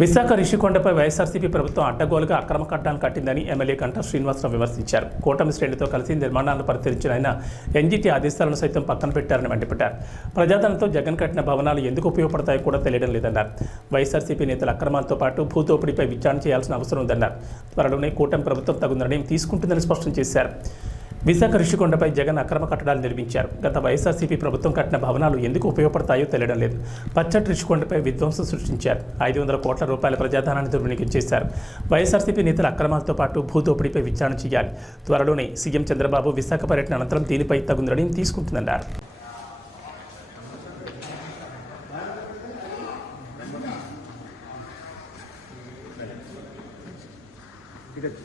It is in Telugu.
విశాఖ రిషికొండపై వైఎస్ఆర్సీపీ ప్రభుత్వం అడ్డగోలుగా అక్రమ కట్టడాలు కట్టిందని ఎమ్మెల్యే గంటా శ్రీనివాసరావు విమర్శించారు. కూటమి శ్రేణితో కలిసి నిర్మాణాలను పరిశీలించిన ఆయన ఎన్జీటీ ఆదేశాలను సైతం పక్కన పెట్టారని మండిపడ్డారు. ప్రజాధనంతో జగన్ కట్టిన భవనాలు ఎందుకు ఉపయోగపడతాయో కూడా తెలియడం లేదన్నారు. వైఎస్ఆర్సీపీ నేతల అక్రమాలతో పాటు భూదోపిడీపై విచారణ చేయాల్సిన అవసరం ఉందన్నారు. త్వరలోనే కూటమి ప్రభుత్వం తగు నిర్ణయం తీసుకుంటుందని స్పష్టం చేశారు. విశాఖ రిషికొండపై జగన్ అక్రమ కట్టడాలు నిర్మించారు. గత వైఎస్ఆర్సీపీ ప్రభుత్వం కట్టిన భవనాలు ఎందుకు ఉపయోగపడతాయో తెలియడం లేదు. పచ్చటి రిషికొండపై విధ్వంసం సృష్టించారు. 500 కోట్ల రూపాయల ప్రజాధనాన్ని దుర్వినియోగం చేశారు. వైఎస్ఆర్సీపీ నేతల అక్రమాలతో పాటు భూదోపిడీపై విచారణ చేయాలి. త్వరలోనే సీఎం చంద్రబాబు విశాఖ పర్యటన అనంతరం దీనిపై తగు నిర్ణయం తీసుకుంటుందన్నారు. ঠিক আছে।